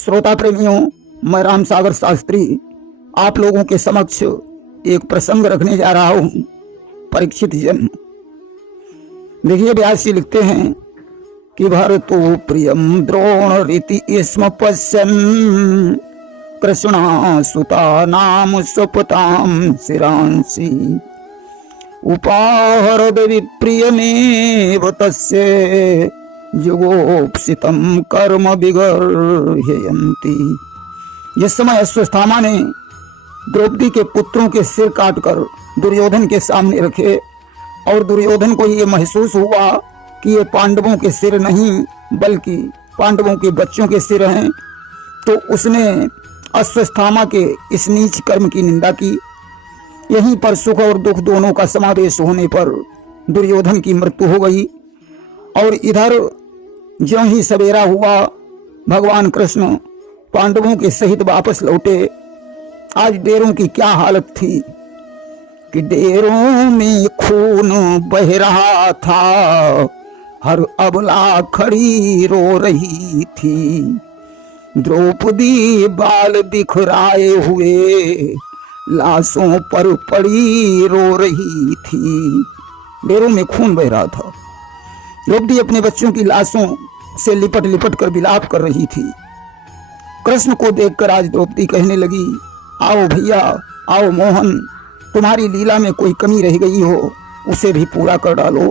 श्रोता प्रेमियों, मैं राम सागर शास्त्री आप लोगों के समक्ष एक प्रसंग रखने जा रहा हूं। परीक्षित जन्म। देखिए, व्यास जी लिखते हैं कि भरतो प्रियम द्रोण रीति स्म पश्यन् कृष्णा सुता नाम स्वपताम शिरांसि उपाहरद विप्रियमेव तस्य जुगोप्सितम कर्म विगर्हयन्ति। इस समय अश्वत्थामा ने द्रौपदी के पुत्रों के सिर काटकर दुर्योधन के सामने रखे और दुर्योधन को ये महसूस हुआ कि ये पांडवों के सिर नहीं बल्कि पांडवों के बच्चों के सिर हैं। तो उसने अश्वत्थामा के इस नीच कर्म की निंदा की। यहीं पर सुख और दुख दोनों का समावेश होने पर दुर्योधन की मृत्यु हो गई। और इधर ज्यों ही सवेरा हुआ, भगवान कृष्ण पांडवों के सहित वापस लौटे। आज डेरों की क्या हालत थी कि डेरों में खून बह रहा था, हर अबला खड़ी रो रही थी, द्रौपदी बाल बिखराए हुए लाशों पर पड़ी रो रही थी। डेरों में खून बह रहा था। द्रौपदी अपने बच्चों की लाशों से लिपट लिपट कर विलाप कर रही थी। कृष्ण को देखकर आज द्रौपदी कहने लगी, आओ भैया, आओ मोहन, तुम्हारी लीला में कोई कमी रह गई हो उसे भी पूरा कर डालो।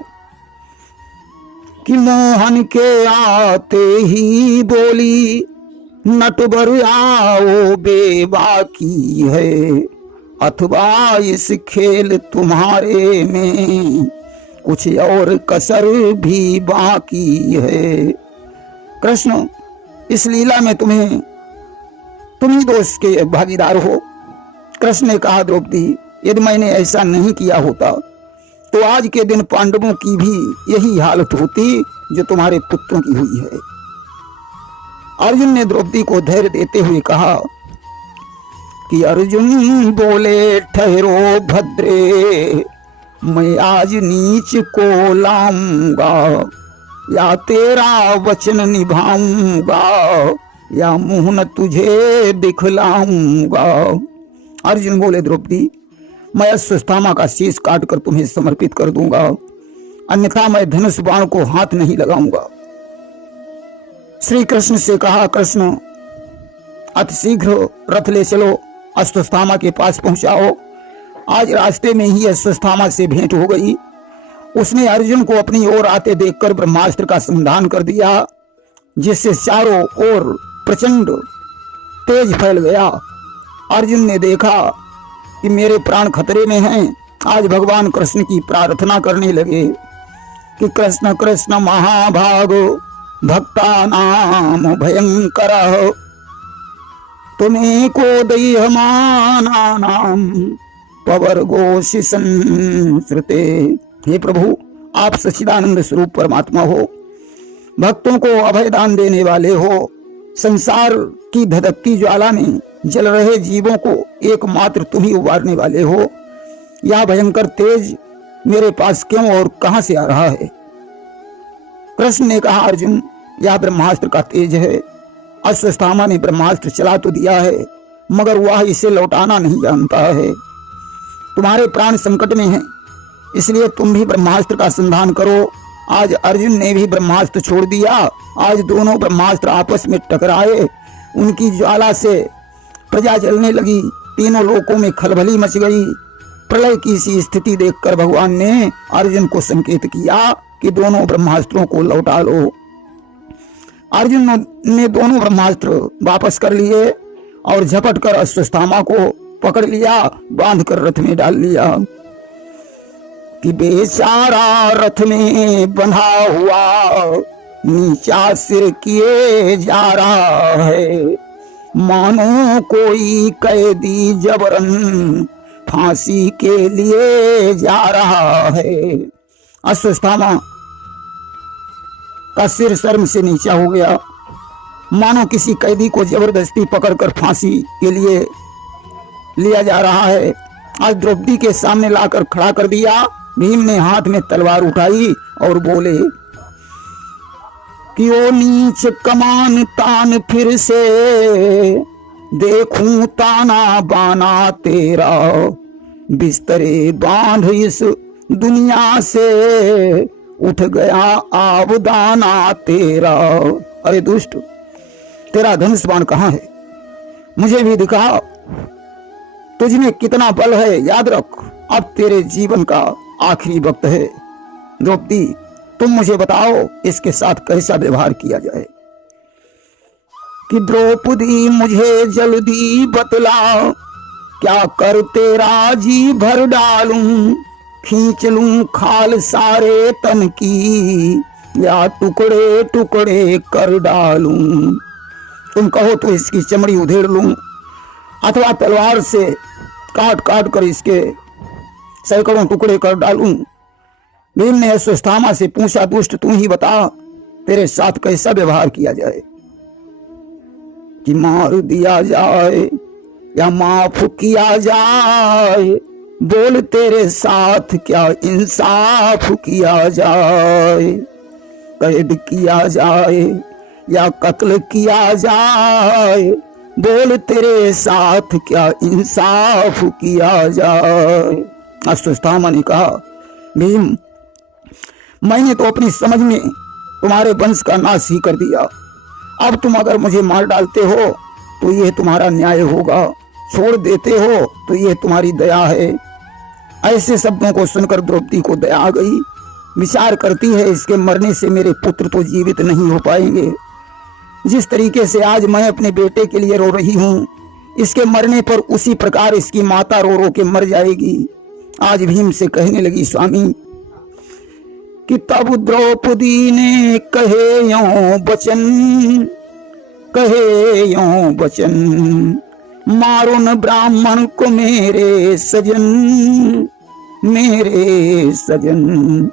कि मोहन के आते ही बोली, नटवर आओ बेबाकी है, अथवा इस खेल तुम्हारे में कुछ और कसर भी बाकी है। कृष्ण, इस लीला में तुम ही दोष के भागीदार हो। कृष्ण ने कहा, द्रौपदी, यदि मैंने ऐसा नहीं किया होता तो आज के दिन पांडवों की भी यही हालत होती जो तुम्हारे पुत्रों की हुई है। अर्जुन ने द्रौपदी को धैर्य देते हुए कहा कि अर्जुन बोले, ठहरो भद्रे, मैं आज नीच को लाऊंगा, या तेरा वचन निभाऊंगा या मुंह न तुझे दिखलाऊंगा। अर्जुन बोले, द्रौपदी, मैं अश्वत्थामा का शीश काटकर तुम्हें समर्पित कर दूंगा, अन्यथा मैं धनुष बाण को हाथ नहीं लगाऊंगा। श्री कृष्ण से कहा, कृष्ण, अतिशीघ्र रथ ले चलो, अश्वत्थामा के पास पहुंचाओ। आज रास्ते में ही अश्वत्थामा से भेंट हो गई। उसने अर्जुन को अपनी ओर आते देखकर ब्रह्मास्त्र का संधान कर दिया, जिससे चारों ओर प्रचंड तेज फैल गया। अर्जुन ने देखा कि मेरे प्राण खतरे में हैं। आज भगवान कृष्ण की प्रार्थना करने लगे कि कृष्ण कृष्ण महाभाग भक्ता नाम भयंकर, तुम्हें को दह्यमाना नाम पवर्गोषि संसृते। हे प्रभु, आप सच्चिदानंद स्वरूप परमात्मा हो, भक्तों को अभय दान देने वाले हो, संसार की धधकती ज्वाला में जल रहे जीवों को एकमात्र तुम ही उबारने वाले हो। यह भयंकर तेज मेरे पास क्यों और कहां से आ रहा है? कृष्ण ने कहा, अर्जुन, यह ब्रह्मास्त्र का तेज है। अश्वत्थामा ने ब्रह्मास्त्र चला तो दिया है, मगर वह इसे लौटाना नहीं जानता है। तुम्हारे प्राण संकट में हैं, इसलिए तुम भी ब्रह्मास्त्र का संधान करो। आज अर्जुन ने भी ब्रह्मास्त्र छोड़ दिया। आज दोनों ब्रह्मास्त्र आपस में टकराए, उनकी ज्वाला से प्रजा जलने लगी। तीनों लोकों में खलबली मच गई। प्रलय की सी स्थिति देखकर भगवान ने अर्जुन को संकेत किया कि दोनों ब्रह्मास्त्रों को लौटा लो। अर्जुन ने दोनों ब्रह्मास्त्र वापस कर लिए और झपट कर अश्वत्थामा को पकड़ लिया, बांध कर रथ में डाल लिया। कि बेचारा रथ में बंधा हुआ नीचा सिर किए जा रहा है, मानो कोई कैदी जबरन फांसी के लिए जा रहा है। अश्वत्थामा का सिर शर्म से नीचा हो गया, मानो किसी कैदी को जबरदस्ती पकड़कर फांसी के लिए लिया जा रहा है। आज द्रौपदी के सामने लाकर खड़ा कर दिया। भीम ने हाथ में तलवार उठाई और बोले कि ओ नीच कमान तान फिर से देखूं ताना बाना तेरा, बिस्तरे बांध इस दुनिया से उठ गया आबदाना तेरा। अरे दुष्ट, तेरा धनुष बाण कहाँ है? मुझे भी दिखा, तुझ में कितना बल है, याद रख अब तेरे जीवन का आखिरी वक्त है। द्रौपदी, तुम मुझे बताओ इसके साथ कैसा व्यवहार किया जाए। कि द्रौपदी मुझे जल्दी बतला, क्या कर तेरा जी भर डालूं, खींच लूं खाल सारे तन की, या टुकड़े टुकड़े कर डालूं। तुम कहो तो इसकी चमड़ी उधेड़ लूं, अथवा तलवार से काट काट कर इसके सैकड़ों टुकड़े कर डालूं। भीम ने अश्वत्थामा से पूछा, दुष्ट तू ही बता तेरे साथ कैसा व्यवहार किया जाए। कि मार दिया जाए या माफ किया जाए, बोल तेरे साथ क्या इंसाफ किया जाए। कैद किया जाए या कत्ल किया जाए, बोल तेरे साथ क्या इंसाफ किया जाए। अश्वत्थामा ने कहा, भीम मैंने तो अपनी समझ में तुम्हारे वंश का नाश ही कर दिया, अब तुम अगर मुझे मार डालते हो तो यह तुम्हारा न्याय होगा, छोड़ देते हो तो यह तुम्हारी दया है। ऐसे शब्दों को सुनकर द्रौपदी को दया आ गई। विचार करती है, इसके मरने से मेरे पुत्र तो जीवित नहीं हो पाएंगे। जिस तरीके से आज मैं अपने बेटे के लिए रो रही हूँ, इसके मरने पर उसी प्रकार इसकी माता रो रो के मर जाएगी। आज भीम से कहने लगी, स्वामी कि तब द्रौपदी ने कहे यों बचन, कहे यों बचन, मारो न ब्राह्मण को मेरे सजन, मेरे सजन।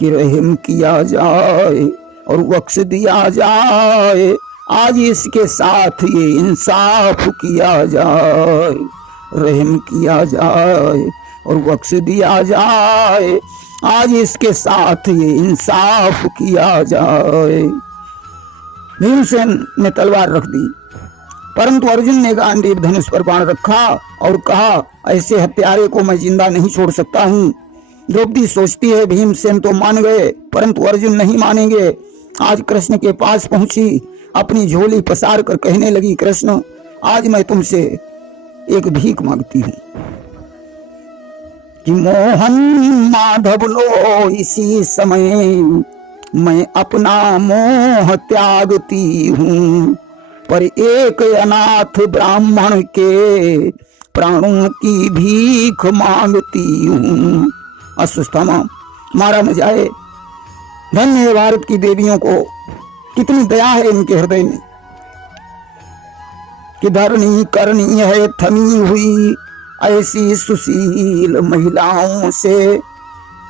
कि रहम किया जाए और बख्श दिया जाए, आज इसके साथ ये इंसाफ किया जाए। रहम किया जाए और बख्श दिया जाए, आज इसके साथ ये इंसाफ किया जाए। भीमसेन ने तलवार रख दी, परंतु अर्जुन ने गांडीव धनुष पर बाण रखा और कहा, ऐसे हत्यारे को मैं जिंदा नहीं छोड़ सकता हूँ। द्रौपदी सोचती है, भीमसेन तो मान गए परंतु अर्जुन नहीं मानेंगे। आज कृष्ण के पास पहुंची, अपनी झोली पसार कर कहने लगी, कृष्ण आज मैं तुमसे एक भीख मांगती हूँ कि मोहन माधव लो इसी समय मैं अपना मोह त्यागती हूँ, पर एक अनाथ ब्राह्मण के प्राणों की भीख मांगती हूँ। अश्वत्थामा मारा न जाए। धन्य है भारत की देवियों को, कितनी दया है इनके हृदय में। कि धरनी करनी है थमी हुई ऐसी सुशील महिलाओं से,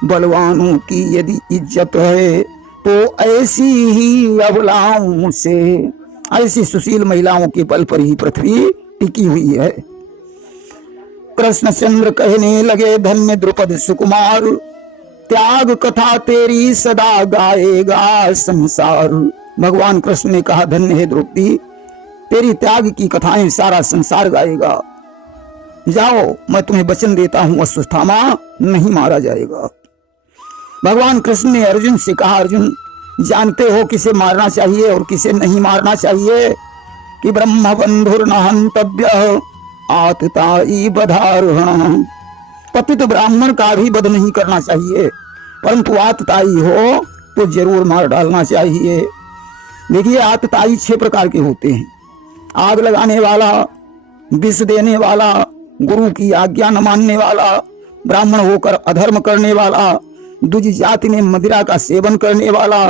बलवानों की यदि इज्जत है तो ऐसी ही अबलाओं से। ऐसी सुशील महिलाओं के बल पर ही पृथ्वी टिकी हुई है। कृष्णचंद्र कहने लगे, धन्य द्रुपद सुकुमार, त्याग कथा तेरी सदा गाएगा संसार। भगवान कृष्ण ने कहा, धन्य है द्रौपदी, तेरी त्याग की कथाएं सारा संसार गाएगा। जाओ, मैं तुम्हें वचन देता हूं, अश्वत्थामा नहीं मारा जाएगा। भगवान कृष्ण ने अर्जुन से कहा, अर्जुन जानते हो किसे मारना चाहिए और किसे नहीं मारना चाहिए। कि ब्रह्म बंधुर न हंतव्य आतताई बधारुण। पतित ब्राह्मण का भी वध नहीं करना चाहिए, परंतु आतताई हो तो जरूर मार डालना चाहिए। देखिए, आतताई 6 प्रकार के होते हैं। आग लगाने वाला, विष देने वाला, गुरु की आज्ञा न मानने वाला, ब्राह्मण होकर अधर्म करने वाला, दुज जाति में मदिरा का सेवन करने वाला,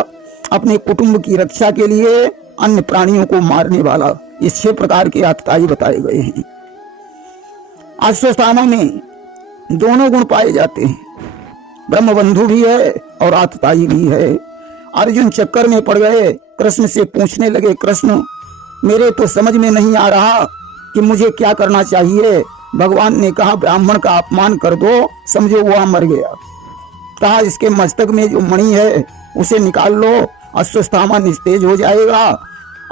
अपने कुटुंब की रक्षा के लिए अन्य प्राणियों को मारने वाला। ये 6 प्रकार के आतताई बताए गए हैं। अश्वत्थामा में दोनों गुण पाए जाते हैं, ब्रह्मबंधु भी है और आतताई भी है। अर्जुन चक्कर में पड़ गए, कृष्ण से पूछने लगे, कृष्ण मेरे तो समझ में नहीं आ रहा कि मुझे क्या करना चाहिए। भगवान ने कहा, ब्राह्मण का अपमान कर दो, समझो वह मर गया। कहा, इसके मस्तक में जो मणि है उसे निकाल लो अश्वत्थामा निस्तेज हो जाएगा।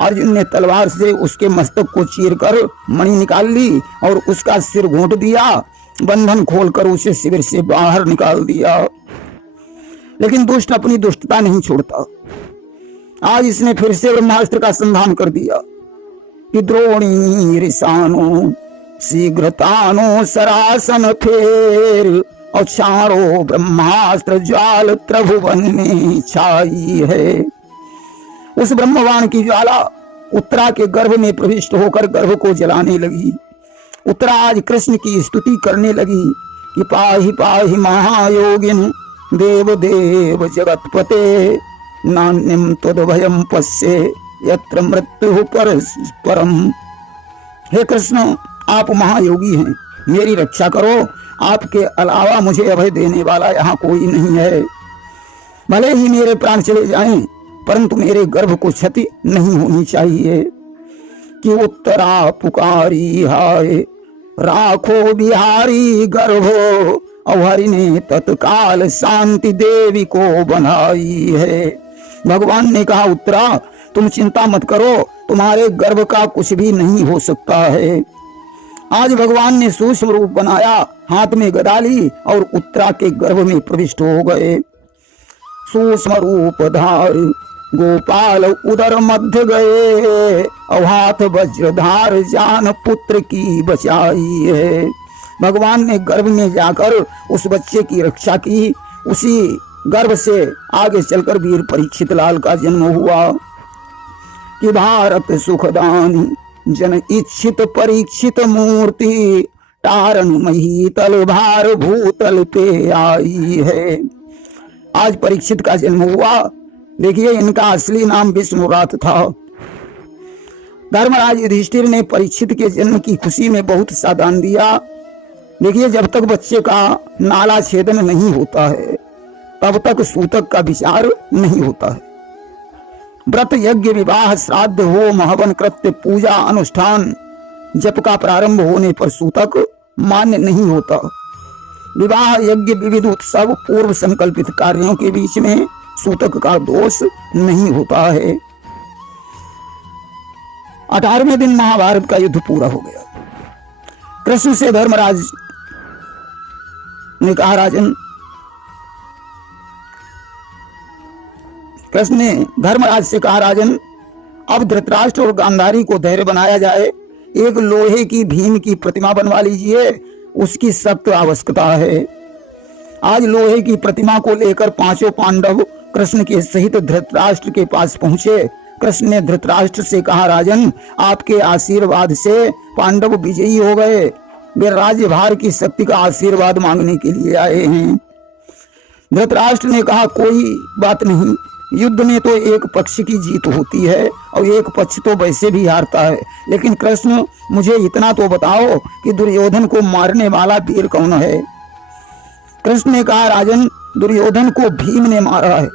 अर्जुन ने तलवार से उसके मस्तक को चीरकर मणि निकाल ली और उसका सिर घोंट दिया, बंधन खोलकर उसे शिविर से बाहर निकाल दिया। लेकिन दुष्ट अपनी दुष्टता नहीं छोड़ता। आज इसने फिर से ब्रह्मास्त्र का संधान कर दिया कि द्रोणी रिसानो शीघ्रतानो सरासन फेर और चारों ब्रह्मास्त्र ज्वाल त्रिभुवन में छाई है। उस ब्रह्मवाण की ज्वाला उत्तरा के गर्भ में प्रविष्ट होकर गर्भ को जलाने लगी। उत्तरा आज कृष्ण की स्तुति करने लगी कि पाहि पाहि महायोगिन देव देव जगतपते नान्यम तद्भयम पश्ये यत्र मृत्यु परम। हे कृष्ण, आप महायोगी हैं, मेरी रक्षा करो, आपके अलावा मुझे अभय देने वाला यहाँ कोई नहीं है। भले ही मेरे प्राण चले जाएं, परंतु मेरे गर्भ को क्षति नहीं होनी चाहिए। कि उत्तरा पुकारी हाय राखो बिहारी गर्भो, और हरि ने तत्काल शांति देवी को बनाई है। भगवान ने कहा, उत्तरा तुम चिंता मत करो, तुम्हारे गर्भ का कुछ भी नहीं हो सकता है। आज भगवान ने सूक्ष्म रूप बनाया, हाथ में गदा ली और उत्तरा के गर्भ में प्रविष्ट हो गए। सूक्ष्म रूप धार गोपाल उदर मध्य गए, और हाथ वज्रधार जान पुत्र की बचाई है। भगवान ने गर्भ में जाकर उस बच्चे की रक्षा की। उसी गर्भ से आगे चलकर वीर परीक्षित लाल का जन्म हुआ। कि भारत सुखदान जन इच्छित परीक्षित मूर्ति, तारण मही तल भार भूतल पे आई है। आज परीक्षित का जन्म हुआ। देखिए, इनका असली नाम विष्णुरात था। धर्मराज युधिष्ठिर ने परीक्षित के जन्म की खुशी में बहुत सा दान दिया। देखिए, जब तक बच्चे का नाला छेदन नहीं होता है, तब तक सूतक का विचार नहीं होता है। व्रत यज्ञ विवाह श्राद्ध होम हवन कृत्य पूजा अनुष्ठान जप का प्रारंभ होने पर सूतक मान्य नहीं होता। विवाह यज्ञ विविध उत्सव पूर्व संकल्पित कार्यों के बीच में सूतक का दोष नहीं होता है। 18वें दिन महाभारत का युद्ध पूरा हो गया। कृष्ण से धर्मराज ने कहा, राजन, कृष्ण ने धर्मराज से कहा, राजन, अब धृतराष्ट्र और गांधारी को धैर्य बनाया जाए। एक लोहे की भीम की प्रतिमा बनवा लीजिए, उसकी सख्त आवश्यकता है। आज लोहे की प्रतिमा को लेकर पांचों पांडव कृष्ण के सहित धृतराष्ट्र के पास पहुंचे। कृष्ण ने धृतराष्ट्र से कहा, राजन, आपके आशीर्वाद से पांडव विजयी हो गए। वे राज्यभार की शक्ति का आशीर्वाद मांगने के लिए आए हैं। धृतराष्ट्र ने कहा, कोई बात नहीं, युद्ध में तो एक पक्ष की जीत होती है और एक पक्ष तो वैसे भी हारता है। लेकिन कृष्ण, मुझे इतना तो बताओ कि दुर्योधन को मारने वाला वीर कौन है? कृष्ण ने कहा, राजन, दुर्योधन को भीम ने मारा है।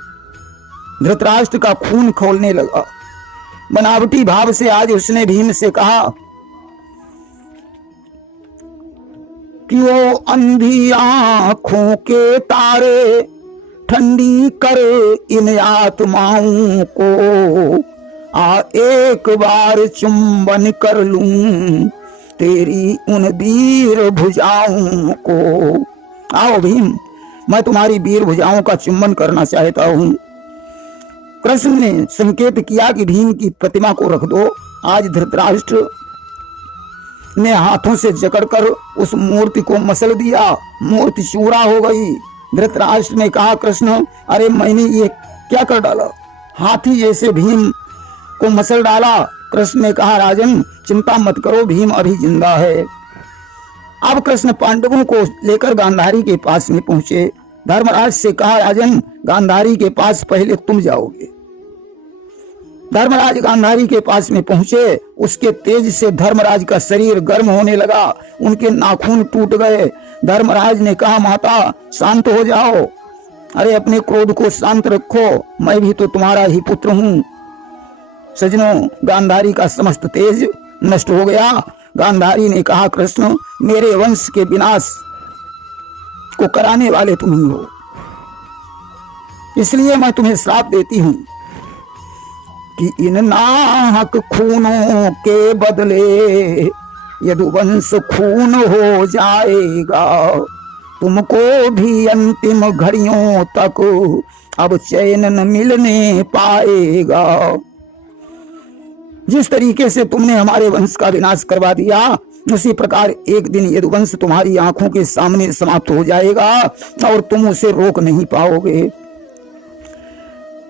धृतराष्ट्र का खून खौलने लगा। बनावटी भाव से आज उसने भीम से कहा कि वो अंधी आंखों के तारे ठंडी कर इन आत्माओं को, आ एक बार चुंबन कर लूं तेरी उन वीर भुजाओं को। आओ भीम, मैं तुम्हारी वीर भुजाओं का चुंबन करना चाहता हूं। कृष्ण ने संकेत किया कि भीम की प्रतिमा को रख दो। आज धृतराष्ट्र ने हाथों से जकड़कर उस मूर्ति को मसल दिया। मूर्ति चूरा हो गई। धृतराष्ट्र ने कहा, कृष्ण, अरे मैंने ये क्या कर डाला? हाथी जैसे भीम को मसल डाला। कृष्ण ने कहा, राजन, चिंता मत करो, भीम अभी जिंदा है। अब कृष्ण पांडवों को लेकर गांधारी के पास में पहुंचे। धर्मराज से कहा, राजन, गांधारी के पास पहले तुम जाओगे। धर्मराज गांधारी के पास में पहुंचे। उसके तेज से धर्मराज का शरीर गर्म होने लगा। उनके नाखून टूट गए। धर्मराज ने कहा, माता, शांत हो जाओ। अरे, अपने क्रोध को शांत रखो, मैं भी तो तुम्हारा ही पुत्र हूं। सजनों, गांधारी का समस्त तेज नष्ट हो गया। गांधारी ने कहा, कृष्ण, मेरे वंश के विनाश को कराने वाले तुम ही हो, इसलिए मैं तुम्हें श्राप देती हूं। कि इन नाहक खूनों के बदले यदुवंश खून हो जाएगा, तुमको भी अंतिम घड़ियों तक अब चैन न मिलने पाएगा। जिस तरीके से तुमने हमारे वंश का विनाश करवा दिया, उसी प्रकार एक दिन यदुवंश तुम्हारी आंखों के सामने समाप्त हो जाएगा और तुम उसे रोक नहीं पाओगे।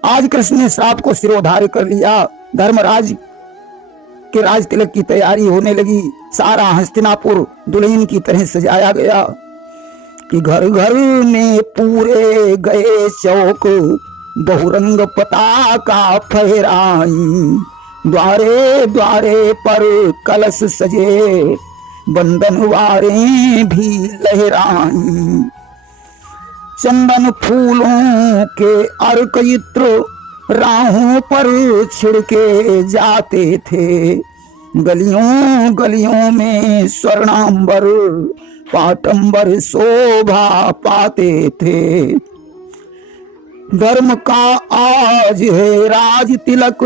आज कृष्ण ने श्राप को सिरोधार्य कर लिया। धर्मराज के राज तिलक की तैयारी होने लगी। सारा हस्तिनापुर दुल्हन की तरह सजाया गया कि घर घर में पूरे गए चौक, बहुरंग पताका फहराई, द्वारे द्वारे पर कलश सजे, बंधनवारें भी लहराई। चंदन फूलों के अर्क इत्र राहों पर छिड़के जाते थे, गलियों गलियों में स्वर्णांबर पाटंबर शोभा पाते थे। धर्म का आज है राज तिलक,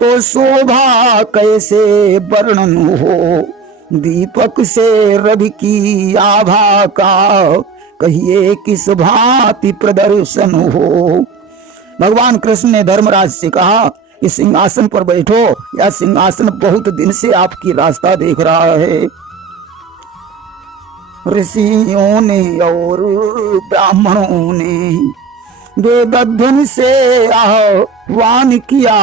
तो शोभा कैसे वर्णन हो, दीपक से रवि की आभा का कहिए किस भांति प्रदर्शन हो। भगवान कृष्ण ने धर्मराज से कहा, इस सिंहासन पर बैठो, यह सिंहासन बहुत दिन से आपकी रास्ता देख रहा है। ऋषियों ने और ब्राह्मणों ने वेदध्वनि से आह्वान किया,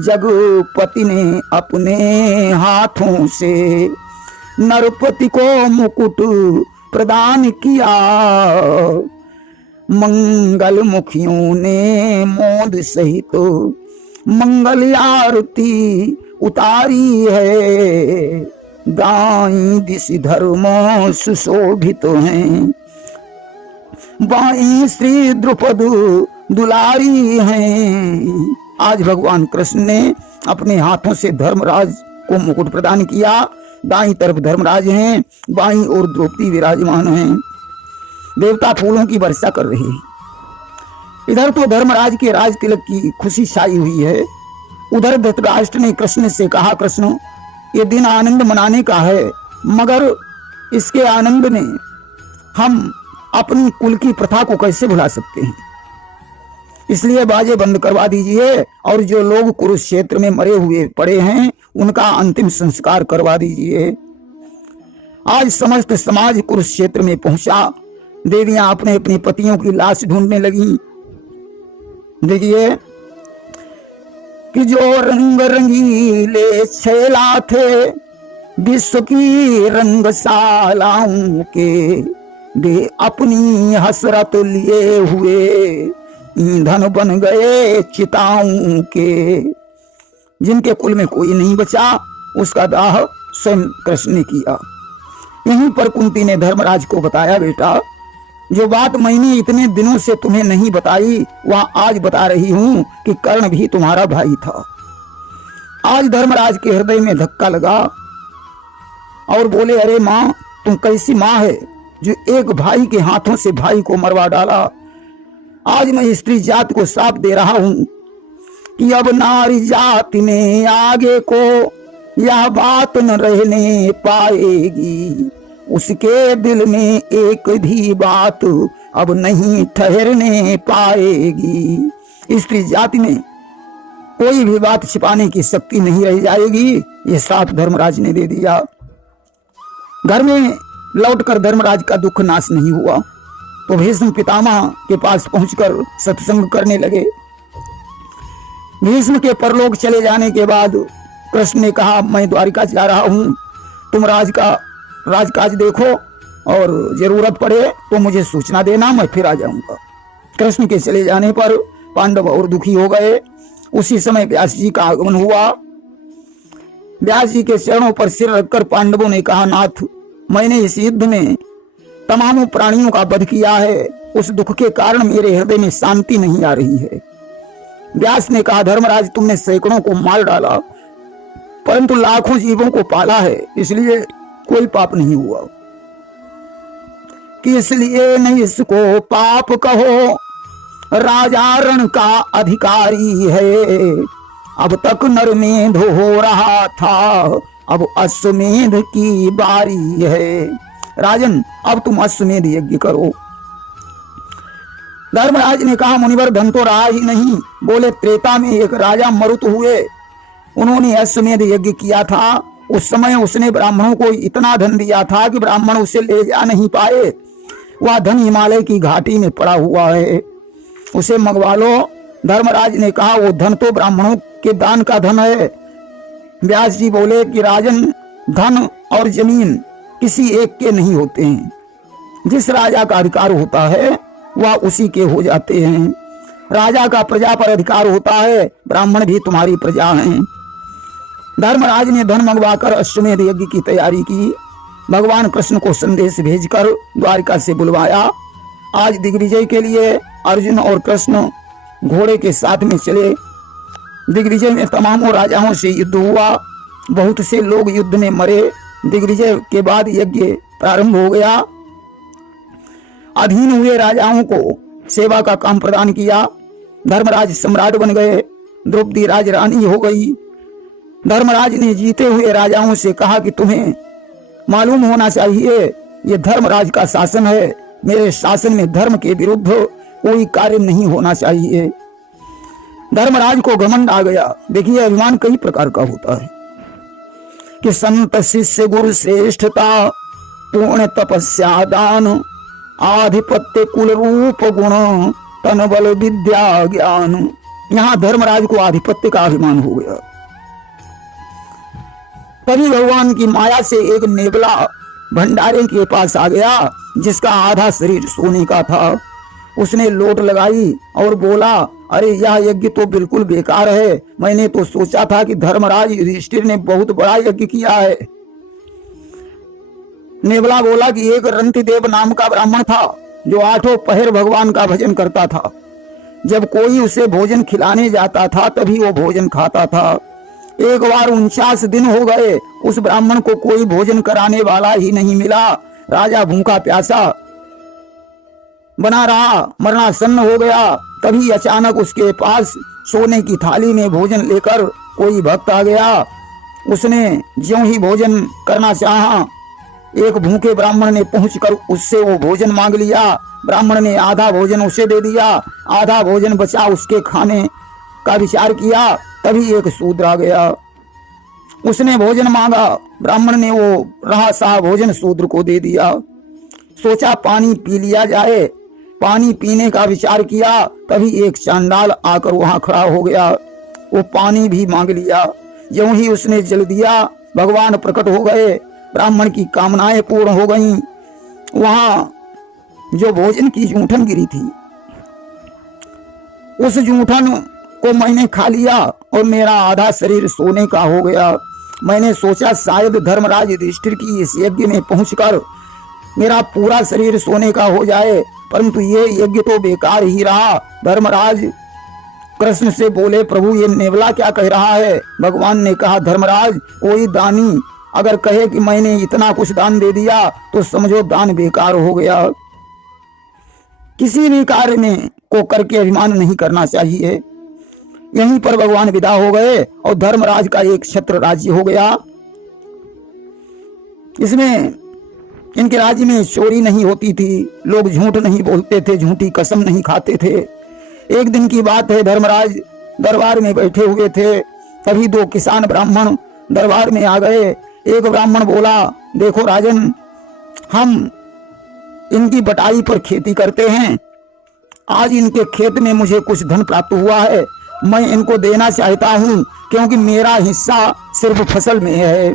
जगपति ने अपने हाथों से नरपति को मुकुट प्रदान किया। मंगल मुखियों ने मोद सहित मंगल आरती उतारी है, दाई दिश धर्म सुशोभित हैं, बाई श्री द्रुपद दुलारी हैं। आज भगवान कृष्ण ने अपने हाथों से धर्मराज को मुकुट प्रदान किया। दाईं तरफ धर्मराज हैं, बाईं ओर द्रौपदी विराजमान हैं। देवता फूलों की वर्षा कर रहे हैं। इधर तो धर्मराज के राज तिलक की खुशी छाई हुई है, उधर धृतराष्ट्र ने कृष्ण से कहा, कृष्ण ये दिन आनंद मनाने का है, मगर इसके आनंद में हम अपनी कुल की प्रथा को कैसे भुला सकते हैं। इसलिए बाजे बंद करवा दीजिए और जो लोग कुरुक्षेत्र में मरे हुए पड़े हैं उनका अंतिम संस्कार करवा दीजिए। आज समस्त समाज कुरुक्षेत्र में पहुंचा। देवियां अपने अपने पतियों की लाश ढूंढने लगी। देखिए कि जो रंग रंगीले छैला थे, विश्व की रंगशालाओं के, वे अपनी हसरत लिए हुए ईंधन बन गए चिताओं के। जिनके कुल में कोई नहीं बचा, उसका दाह स्वयं कृष्ण ने किया। यहीं पर कुंती ने धर्मराज को बताया, बेटा जो बात मैंने इतने दिनों से तुम्हें नहीं बताई वह आज बता रही हूं कि कर्ण भी तुम्हारा भाई था। आज धर्मराज के हृदय में धक्का लगा और बोले, अरे माँ तुम कैसी माँ है जो एक भाई के हाथों से भाई को मरवा डाला। आज मैं स्त्री जात को श्राप दे रहा हूं कि अब नारी जाति में आगे को यह बात न रहने पाएगी। उसके दिल में एक भी बात अब नहीं ठहरने पाएगी। स्त्री जाति में कोई भी बात छिपाने की शक्ति नहीं रह जाएगी। यह श्राप धर्मराज ने दे दिया। घर में लौटकर धर्मराज का दुख नाश नहीं हुआ तो भीष्म पितामह के पास पहुंचकर सत्संग करने लगे। भीष्म के परलोक चले जाने के बाद कृष्ण ने कहा, मैं द्वारिका जा रहा हूं, तुम राजकाज देखो और जरूरत पड़े तो मुझे सूचना देना, मैं फिर आ जाऊंगा। कृष्ण के चले जाने पर पांडव और दुखी हो गए। उसी समय व्यास जी का आगमन हुआ। व्यास जी के चरणों पर सिर रखकर पांडवों ने कहा, नाथ मैंने इस युद्ध में तमाम प्राणियों का वध किया है, उस दुख के कारण मेरे हृदय में शांति नहीं आ रही है। व्यास ने कहा, धर्मराज तुमने सैकड़ों को मार डाला परंतु लाखों जीवों को पाला है, इसलिए कोई पाप नहीं हुआ। कि इसलिए नहीं इसको पाप कहो, राजा रण का अधिकारी है। अब तक नरमेध हो रहा था, अब अश्वमेध की बारी है। राजन, अब तुम अश्वमेध यज्ञ करो। धर्मराज ने कहा, मुनिवर धन तो रहा ही नहीं। बोले, त्रेता में एक राजा मरुत हुए, उन्होंने अश्वमेध यज्ञ किया था। उस समय उसने ब्राह्मणों को इतना धन दिया था कि ब्राह्मण उसे ले जा नहीं पाए। वह धन हिमालय की घाटी में पड़ा हुआ है, उसे मंगवा लो। धर्मराज ने कहा, वो धन तो ब्राह्मणों के दान का धन है। व्यास जी बोले कि राजन, धन और जमीन किसी एक के नहीं होते हैं। जिस राजा का अधिकार होता है वह उसी के हो जाते हैं। राजा का प्रजा पर अधिकार होता है, ब्राह्मण भी तुम्हारी प्रजा हैं। धर्मराज ने धन मंगवाकर अश्वमेध यज्ञ की तैयारी की। भगवान कृष्ण को संदेश भेजकर द्वारिका से बुलवाया। आज दिग्विजय के लिए अर्जुन और कृष्ण घोड़े के साथ में चले। दिग्विजय में तमामों राजाओं से युद्ध हुआ, बहुत से लोग युद्ध में मरे। दिग्विजय के बाद यज्ञ प्रारंभ हो गया। अधीन हुए राजाओं को सेवा का काम प्रदान किया। धर्मराज सम्राट बन गए, द्रौपदी राजरानी हो गई। धर्मराज ने जीते हुए राजाओं से कहा कि तुम्हें मालूम होना चाहिए, ये धर्मराज का शासन है। मेरे शासन में धर्म के विरुद्ध कोई कार्य नहीं होना चाहिए। धर्मराज को घमंड आ गया। देखिए, अभिमान कई प्रकार का होता है कि संत शिष्य गुरु श्रेष्ठता, पूर्ण तपस्या दान, आधिपत्य कुल रूप गुण, तन बल विद्या ज्ञान। यहां धर्मराज को आधिपत्य का अभिमान हो गया। तभी भगवान की माया से एक नेबला भंडारे के पास आ गया, जिसका आधा शरीर सोने का था। उसने लोट लगाई और बोला, अरे यह यज्ञ तो बिल्कुल बेकार है। मैंने तो सोचा था कि धर्मराज युधिष्ठिर ने बहुत बड़ा यज्ञ किया है। नेबला बोला कि एक रंतिदेव नाम का ब्राह्मण था, जो 8 पहर भगवान का भजन करता था। जब कोई उसे भोजन खिलाने जाता था तभी वो भोजन खाता था। एक बार 49 दिन हो गए, उस ब्राह्मण को कोई भोजन कराने वाला ही नहीं मिला। राजा भूखा प्यासा बना रहा, मरणासन्न हो गया। तभी अचानक उसके पास सोने की थाली में भोजन लेकर कोई भक्त आ गया। उसने ज्यों ही भोजन करना चाहा, एक भूखे ब्राह्मण ने पहुंचकर उससे वो भोजन मांग लिया। ब्राह्मण ने आधा भोजन उसे दे दिया, आधा भोजन बचा उसके खाने का विचार किया। तभी एक शूद्र आ गया, उसने भोजन मांगा। ब्राह्मण ने वो रहा सा भोजन शूद्र को दे दिया। सोचा पानी पी लिया जाए, पानी पीने का विचार किया। तभी एक चांडाल आकर वहां खड़ा हो गया, वो पानी भी मांग लिया। यूं ही उसने जल दिया, भगवान प्रकट हो गए, ब्राह्मण की कामनाएं पूर्ण हो गईं। वहां जो भोजन की जूठन गिरी थी, उस जूठन को मैंने खा लिया और मेरा आधा शरीर सोने का हो गया। मैंने सोचा शायद धर्मराज युधिष्ठिर की इस यज्ञ में पहुंचकर मेरा पूरा शरीर सोने का हो जाए, परंतु ये यज्ञ तो बेकार ही रहा। धर्मराज कृष्ण से बोले, प्रभु ये नेवला क्या कह रहा है? भगवान ने कहा, धर्मराज, कोई दानी अगर कहे कि मैंने इतना कुछ दान दे दिया तो समझो दान बेकार हो गया। किसी भी कार्य में को करके अभिमान नहीं करना चाहिए। यहीं पर भगवान विदा हो गए और धर्मराज का एक छत्र राज्य हो गया। इसमें इनके राज्य में चोरी नहीं होती थी, लोग झूठ नहीं बोलते थे, झूठी कसम नहीं खाते थे। एक दिन की बात है, धर्मराज दरबार में बैठे हुए थे। तभी 2 किसान ब्राह्मण दरबार में आ गए। एक ब्राह्मण बोला, देखो राजन, हम इनकी बटाई पर खेती करते हैं। आज इनके खेत में मुझे कुछ धन प्राप्त हुआ है, मैं इनको देना चाहता हूं, क्योंकि मेरा हिस्सा सिर्फ फसल में है।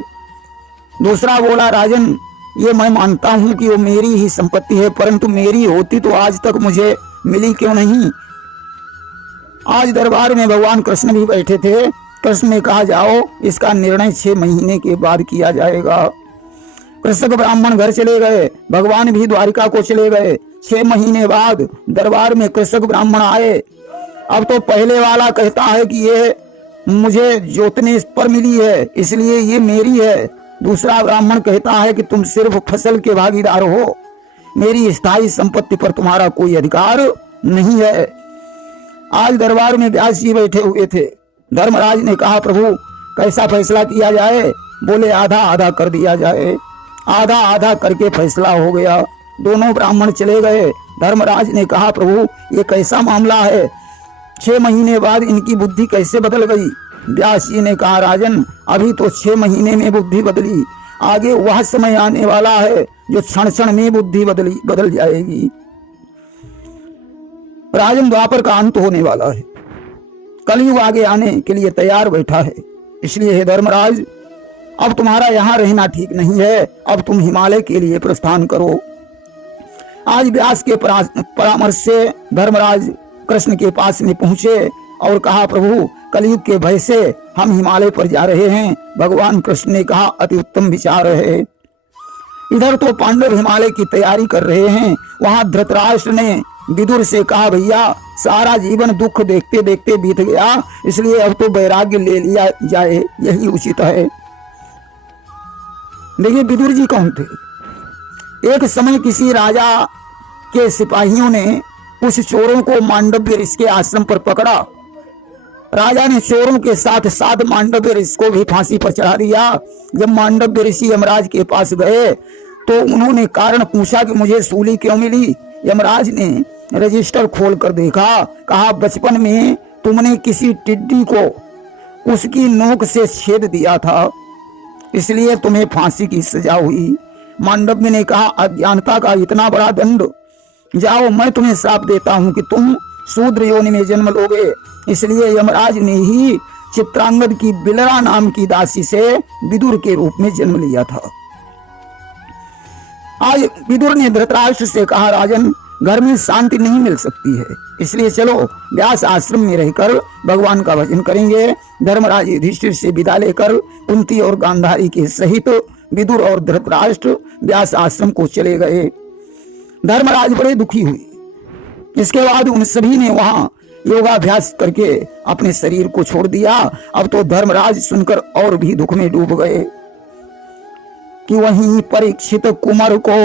दूसरा बोला, राजन, ये मैं मानता हूं कि वो मेरी ही संपत्ति है, परंतु मेरी होती तो आज तक मुझे मिली क्यों नहीं। आज दरबार में भगवान कृष्ण भी बैठे थे। कृष्ण ने कहा, जाओ, इसका निर्णय 6 महीने के बाद किया जाएगा। कृषक ब्राह्मण घर चले गए, भगवान भी द्वारिका को चले गए। 6 महीने बाद दरबार में कृषक ब्राह्मण आए। अब तो पहले वाला कहता है कि ये मुझे जोतने पर मिली है, इसलिए ये मेरी है। दूसरा ब्राह्मण कहता है कि तुम सिर्फ फसल के भागीदार हो, मेरी स्थायी संपत्ति पर तुम्हारा कोई अधिकार नहीं है। आज दरबार में व्यास जी बैठे हुए थे। धर्मराज ने कहा, प्रभु कैसा फैसला किया जाए? बोले आधा आधा कर दिया जाए। आधा आधा करके फैसला हो गया। दोनों ब्राह्मण चले गए। धर्मराज ने कहा, प्रभु ये कैसा मामला है? 6 महीने बाद इनकी बुद्धि कैसे बदल गई? व्यास जी ने कहा, राजन अभी तो 6 महीने में बुद्धि बदली, आगे वह समय आने वाला है जो क्षण क्षण में बुद्धि बदल जाएगी। राजन द्वापर का अंत होने वाला है, कलयुग आगे आने के लिए तैयार बैठा है। इसलिए हे धर्मराज, अब तुम्हारा यहाँ रहना ठीक नहीं है, अब तुम हिमालय के लिए प्रस्थान करो। आज व्यास के परामर्श से धर्मराज कृष्ण के पास में पहुंचे और कहा, प्रभु कलयुग के भय से हम हिमालय पर जा रहे हैं। भगवान कृष्ण ने कहा, अति उत्तम विचार है। इधर तो पांडव हिमालय की तैयारी कर रहे हैं, वहां धृतराष्ट्र ने विदुर से कहा, भैया सारा जीवन दुख देखते देखते बीत गया, इसलिए अब तो वैराग्य ले लिया जाए, यही उचित है। देखिए विदुर जी कौन थे? एक समय किसी राजा के सिपाहियों ने कुछ चोरों को मांडव्य ऋषि के आश्रम पर पकड़ा। राजा ने चोरों के साथ 7 मांडव्य ऋषि को भी फांसी पर चढ़ा दिया। जब मांडव्य ऋषि यमराज के पास गए तो उन्होंने कारण पूछा कि मुझे सूली क्यों मिली? यमराज ने रजिस्टर खोल कर देखा, कहा बचपन में तुमने किसी टिड्डी को उसकी नोक से छेद दिया था, इसलिए तुम्हें फांसी की सजा हुई। मांडव्य ने कहा, अज्ञानता का इतना बड़ा दंड, जाओ मैं तुम्हें श्राप देता हूं कि तुम शूद्र योनि में जन्म लोगे। इसलिए यमराज ने ही चित्रांगद की बिलरा नाम की दासी से विदुर के रूप में जन्म लिया था। आज विदुर ने धृतराष्ट्र से कहा, राजन घर में शांति नहीं मिल सकती है, इसलिए चलो व्यास आश्रम में रहकर भगवान का भजन करेंगे। धर्मराज युधिष्ठिर से विदा लेकर कुंती और गांधारी के सहित विदुर और धृतराष्ट्र व्यास आश्रम को चले गए। धर्मराज बड़े दुखी हुए। इसके बाद उन सभी ने वहां योगाभ्यास करके अपने शरीर को छोड़ दिया। अब तो धर्मराज सुनकर और भी दुख में डूब गए कि वहीं परीक्षित कुमार को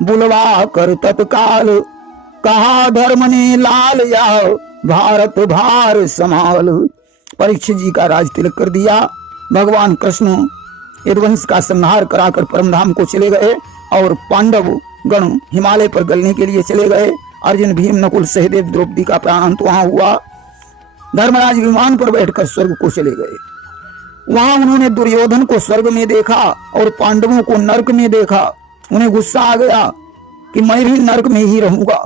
बुलवा कर तत्काल कहा, धर्म ने लाल या भारत भार संभाल। परीक्षित जी का राज तिलक कर दिया। भगवान कृष्ण यदुवंश का संहार कराकर परमधाम को चले गए और पांडव गण हिमालय पर गलने के लिए चले गए। अर्जुन, भीम, नकुल, सहदेव, द्रौपदी का प्राणांत वहां हुआ। धर्मराज विमान पर बैठकर स्वर्ग को चले गए। वहां उन्होंने दुर्योधन को स्वर्ग में देखा और पांडवों को नरक में देखा। उन्हें गुस्सा आ गया कि मैं भी नरक में ही रहूंगा।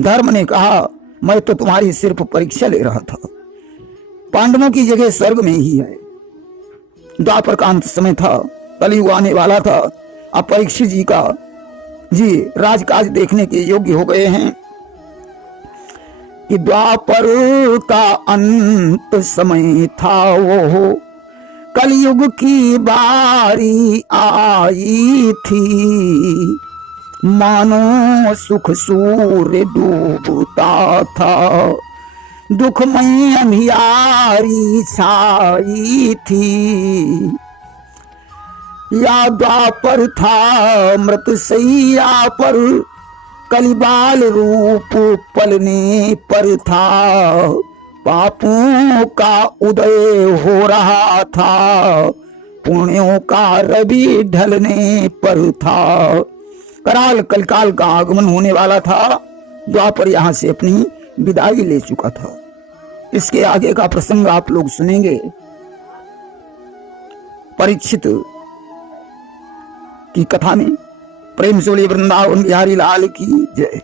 धर्म ने कहा, मैं तो तुम्हारी सिर्फ परीक्षा ले रहा था, पांडवों की जगह स्वर्ग में ही है। द्वापर का अंत समय था, कलयुग आने वाला था। अब परीक्षित जी राजकाज देखने के योग्य हो गए हैं कि द्वापर का अंत समय था, वो कलयुग की बारी आई थी। मानो सुख सूर्य डूबता था, दुखमय अंधियारी छाई थी। या द्वापर था मृत सैया पर, कलिबाल रूप पलने पर था। पापों का उदय हो रहा था, पुण्यों का रवि ढलने पर था। कराल कलकाल का आगमन होने वाला था। द्वापर यहाँ से अपनी विदाई ले चुका था। इसके आगे का प्रसंग आप लोग सुनेंगे। परीक्षित की कथा में। प्रेम से बोलिए वृंदावन बिहारी लाल की जय।